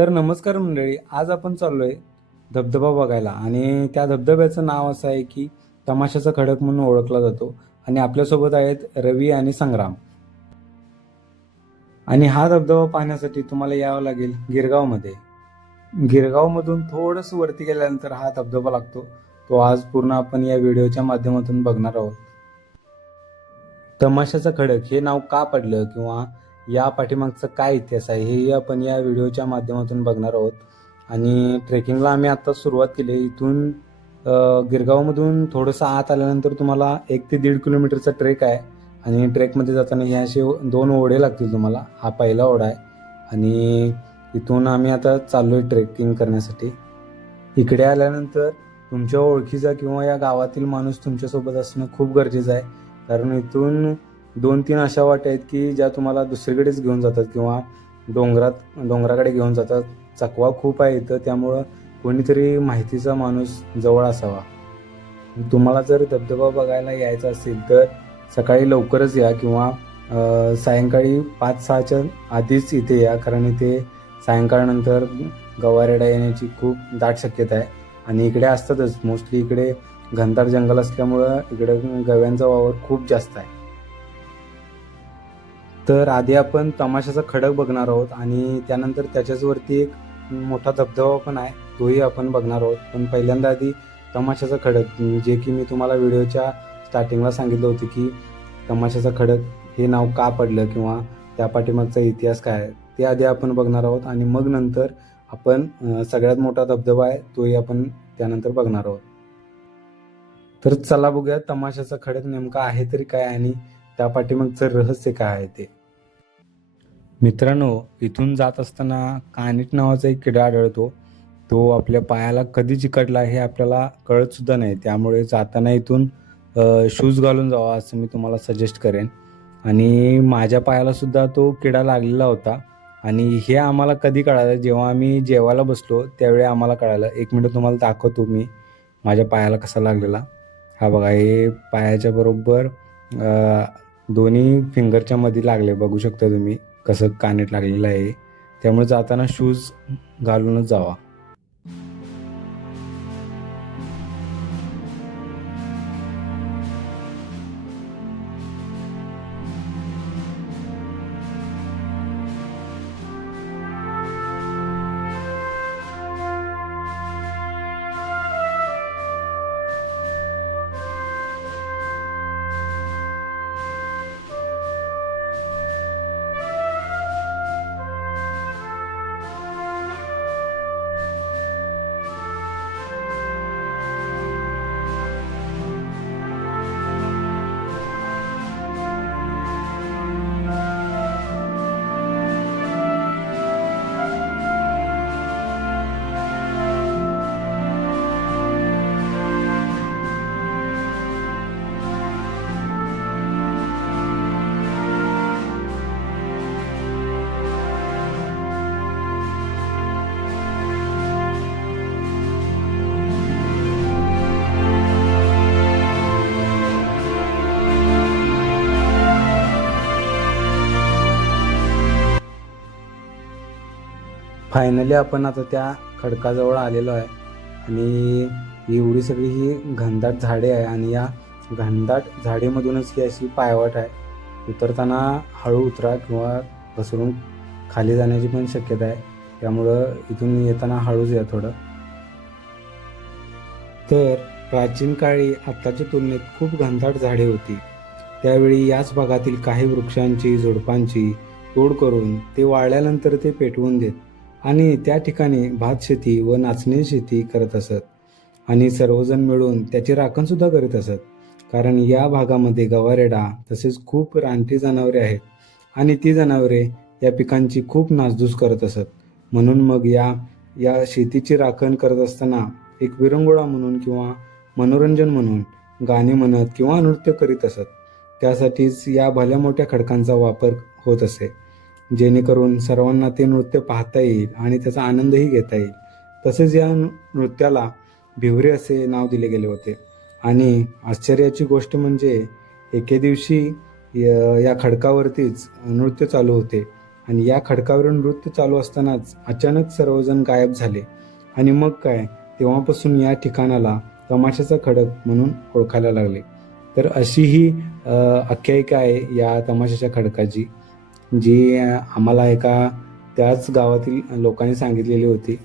तर नमस्कार मंडळी आज आपण चाललोय धबधबा बघायला. आणि त्या धबधब्याचं नाव असं आहे की तमाशाचा खडक म्हणून ओळखला जातो. आणि आपल्यासोबत आहेत रवी आणि संग्राम. आणि हा धबधबा पाहण्यासाठी तुम्हाला यावं लागेल गिरगावमध्ये. गिरगावमधून थोडंसं वरती गेल्यानंतर हा धबधबा लागतो. तो आज पूर्ण आपण या व्हिडिओच्या माध्यमातून बघणार आहोत. तमाशाचा खडक हे नाव का पडलं किंवा या पाठीमागचं काय इतिहास आहे हेही आपण या व्हिडिओच्या माध्यमातून बघणार आहोत. आणि ट्रेकिंगला आम्ही आता सुरुवात केली इथून गिरगावमधून थोडंसं आत आल्यानंतर तुम्हाला एक ते दीड किलोमीटरचा ट्रेक आहे. आणि ट्रेकमध्ये जाताना हे असे दोन ओढे लागतील तुम्हाला. हा पहिला ओढा आहे. आणि इथून आम्ही आता चाललो आहे ट्रेकिंग करण्यासाठी. इकडे आल्यानंतर तुमच्या ओळखीचा किंवा या गावातील माणूस तुमच्यासोबत असणं खूप गरजेचं आहे. कारण इथून दोन तीन अशा वाट्या आहेत की ज्या तुम्हाला दुसरीकडेच घेऊन जातात किंवा डोंगरात डोंगराकडे घेऊन जातात. चकवा खूप आहे इथं त्यामुळं कोणीतरी माहितीचा माणूस जवळ असावा. तुम्हाला जर धबधबा बघायला यायचा असेल तर सकाळी लवकरच या किंवा सायंकाळी पाच सहाच्या आधीच इथे या. कारण इथे सायंकाळनंतर गवारेडा येण्याची खूप दाट शक्यता आहे. आणि इकडे असतातच. मोस्टली इकडे घनदाट जंगल असल्यामुळं इकडे गव्यांचा वावर खूप जास्त आहे. तर आधी आपण तमाशाचा खडक बघणार आहोत आणि त्यानंतर त्याच्याचवरती एक मोठा धबधबा पण आहे तोही आपण बघणार आहोत. पण पहिल्यांदा आधी तमाशाचा खडक. जे की मी तुम्हाला व्हिडिओच्या स्टार्टिंगला सांगितलं होतं की तमाशाचा खडक हे नाव का पडलं किंवा त्या पाठीमागचा इतिहास काय आहे ते आधी आपण बघणार आहोत. आणि मग नंतर आपण सगळ्यात मोठा धबधबा आहे तोही आपण त्यानंतर बघणार आहोत. तर चला बघूया तमाशाचा खडक नेमका आहे तरी काय आणि त्या पाठीमागचं रहस्य काय आहे ते. मित्रांनो इथून जात असताना कानिट नावाचा एक किडा आढळतो. तो आपल्या पायाला कधी चिकटला हे आपल्याला कळतसुद्धा नाही. त्यामुळे जाताना इथून शूज घालून जावा असं मी तुम्हाला सजेस्ट करेन. आणि माझ्या पायालासुद्धा तो किडा लागलेला होता. आणि हे आम्हाला कधी कळालं? जेव्हा आम्ही जेवायला बसलो त्यावेळी आम्हाला कळालं. एक मिनिट तुम्हाला दाखवतो मी. माझ्या पायाला कसा लागलेला? हा बघा हे पायाच्या बरोबर दोन्ही फिंगरच्या मध्ये लागले. बघू शकता तुम्ही. कसं कानेट लागलेलं आहे त्यामुळे जाताना शूज घालूनच जावा. फायनली आपण आता त्या खडकाजवळ आलेलो आहे. आणि एवढी सगळी ही घनदाट झाडे आहे आणि या घनदाट झाडेमधूनच ही अशी पायवाट आहे. उतरताना हळू उतरा किंवा घसरून खाली जाण्याची पण शक्यता आहे. त्यामुळं इथून येताना हळूच या थोडं. तर प्राचीन काळी आत्ताच्या तुलनेत खूप घनदाट झाडे होती. त्यावेळी याच भागातील काही वृक्षांची झुडपांची तोड करून ते वाळल्यानंतर ते पेटवून देत. आणि त्या ठिकाणी भात शेती व नाचणी शेती करत असत. आणि सर्वजण मिळून त्याची राखण सुद्धा करीत असत. कारण या भागामध्ये गवारेडा तसेच खूप रानटी जनावरे आहेत. आणि ती जनावरे या पिकांची खूप नासधूस करत असत. म्हणून मग या या शेतीची राखण करत असताना एक विरंगुळा म्हणून किंवा मनोरंजन म्हणून गाणे म्हणत किंवा नृत्य करीत असत. त्यासाठीच या भल्या मोठ्या खडकांचा वापर होत असे. जेणेकरून सर्वांना ते नृत्य पाहता येईल आणि त्याचा आनंदही घेता येईल. तसेच या नृत्याला भिवरे असे नाव दिले गेले होते. आणि आश्चर्याची गोष्ट म्हणजे एके दिवशी या खडकावरतीच नृत्य चालू होते. आणि या खडकावरून नृत्य चालू असतानाच अचानक सर्वजण गायब झाले. आणि मग काय? तेव्हापासून या ठिकाणाला तमाशाचा खडक म्हणून ओळखायला लागले. तर अशी ही आख्यायिका आहे या तमाशाच्या खडकाची. जी आम्हाला एका त्याच गावातील लोकांनी सांगितलेली होती.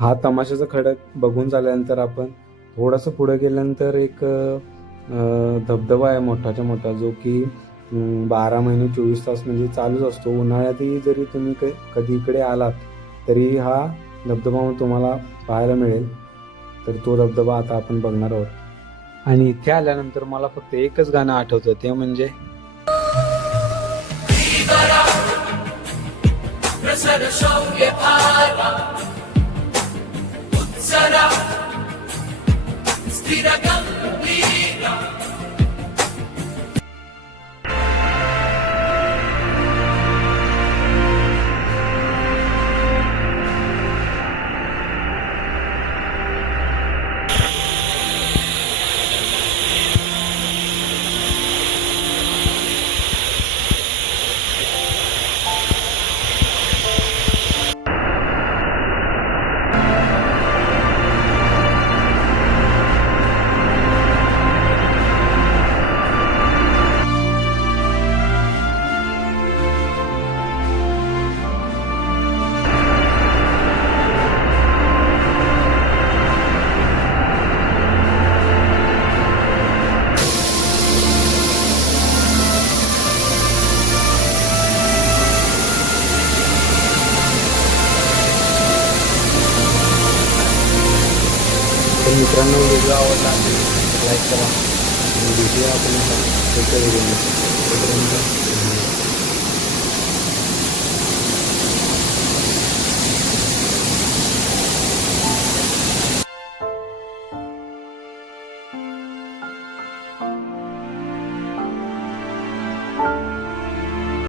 हा तमाशाचा खडक बघून झाल्यानंतर आपण थोडंसं पुढे गेल्यानंतर एक धबधबा आहे मोठाच्या मोठा जो की बारा महिने चोवीस तास म्हणजे चालूच असतो. उन्हाळ्यातही जरी तुम्ही क- कधी इकडे आलात तरी हा धबधबा तुम्हाला पाहायला मिळेल. तर तो धबधबा आता आपण बघणार आहोत. आणि इथे आल्यानंतर मला फक्त एकच गाणं आठवतं ते म्हणजे sana şovge para. Kutsara Stira gamba. मित्रांनो व्हिडिओ आवडला असेल लाईक करा. आणि आपण